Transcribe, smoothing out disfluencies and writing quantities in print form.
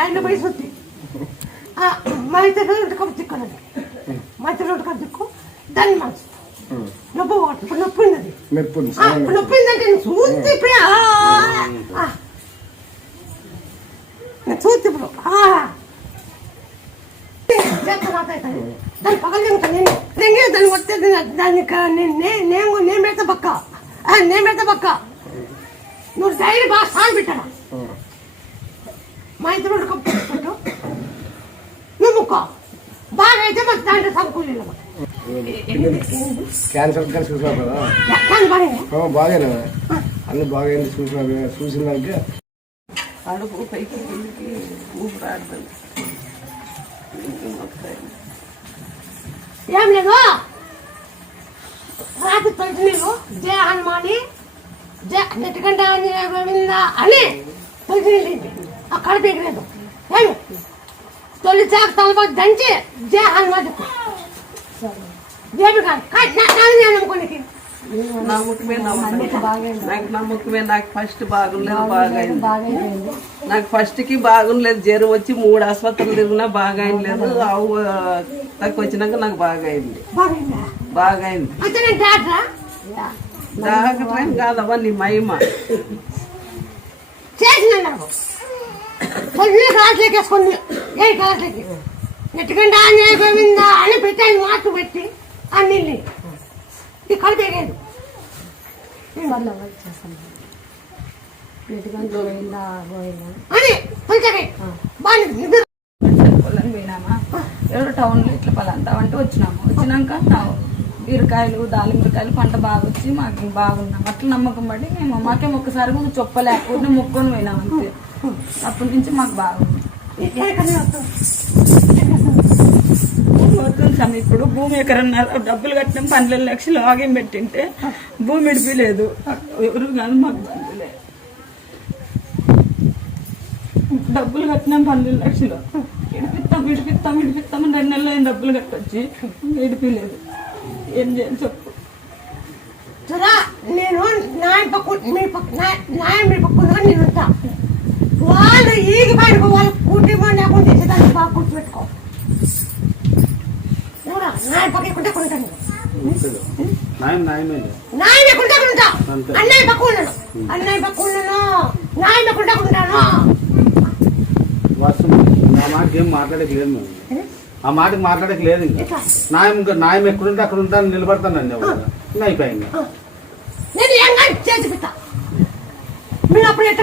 ఆయన వయసు ఉంది మా ఇద్దరు కప్పు దిక్కున్నది మా ఇద్దరు కప్పు దిక్కు దాన్ని మనసు నొప్పి ఇప్పుడు నొప్పి ఉన్నది నొప్పి ఉందంటే చూస్తే ఇప్పుడే చూస్తే ఇప్పుడు దాని పగలు తింటాను నేను దాన్ని వస్తే దానికి నేను పెడతా పక్క నువ్వు సైడ్ బాగా సాగు పెట్టాను మా ఇద్దరు కప్పు నువ్వు ముక్కో బాగా అయితే మరి దాంట్లో సంకూలీలు క్యాన్సర్ చూసినా బాగానే అన్ని బాగా చూసిన దానికి అడుగు పైకి ఊపిరాడదు ఏం లేదు రాత్రి తొలిచి నీళ్ళు జయ హనుమాని జయ నెట్టుకంట అని తొలిచి నీళ్ళు ఆ కడుపు ఎగలేదు ఏమి తొలి చాకు తలప దంచి జయ హనుమాన్ దేవి కాదు నమ్ముకోనికి నా ముఖమే నా ముఖమే నాకు ఫస్ట్ బాగుండలేదు బాగైంది నాకు ఫస్ట్ కి బాగుండలేదు జ్వరం వచ్చి 3 ఆసుపత్రులు తిరిగినా బాగైంది ఆవు తక్కువ వచ్చినాక నాకు బాగైంది డాక్టర్ ఏం కాదవ్వా నీ మహిమ ఎట్టుకంటే గోవిందా అని పెట్టి ఆయన మార్పు పెట్టి అన్ని ఈ కడుపు ఎగేది పోయినామా ఎవరో టౌన్లో ఇట్లా పలాంతా అంటే వచ్చినాక బీరకాయలు దాలింబరకాయలు పంట బాగా వచ్చి మాకు బాగున్నాం అట్లా నమ్మకం బట్టి మేము మాకేం ఒక్కసారి కూడా చెప్పలేకపోతే మొక్కుని పోయినాం అంతే అప్పటి నుంచి మాకు బాగుంది ఇప్పుడు భూమి ఎకరన్నర డబ్బులు కట్టిన 12 లక్షలు ఆగేం పెట్టింటే భూమి ఇడిపిలేదు ఎవరు కాదు మాకు బంధులే డబ్బులు కట్టినాం 12 లక్షలు ఇడిపిస్తాం 2 నెలలు అయిన డబ్బులు కట్టొచ్చి ఇడిపిలేదు ఏం చేయాలి చెప్పు నేను మీ పక్కన నేను ఉంటా వాళ్ళు ఈగి బయటకు వాళ్ళు కుటుంబం లేకుండా చేసేదాన్ని బాగా కూర్చోబెట్టుకో నాయ పక్కకుంటే కొంటాను నాయ లేకుంటే ఉంటా అన్నయ్య పక్క ఉన్నాను నాయ లేకుంటే ఉంటాను ఆ మాటకి ఏం మాట్లాడక లేదు మేము ఆ మాటకి మాట్లాడక లేదు ఇంకా నాయం ఎక్కడుంటే అక్కడ ఉంటాను నిలబడతానండి అయిపోయింది నేను ఏం చేసి పెడతా మీరు అప్పుడు ఎట్ట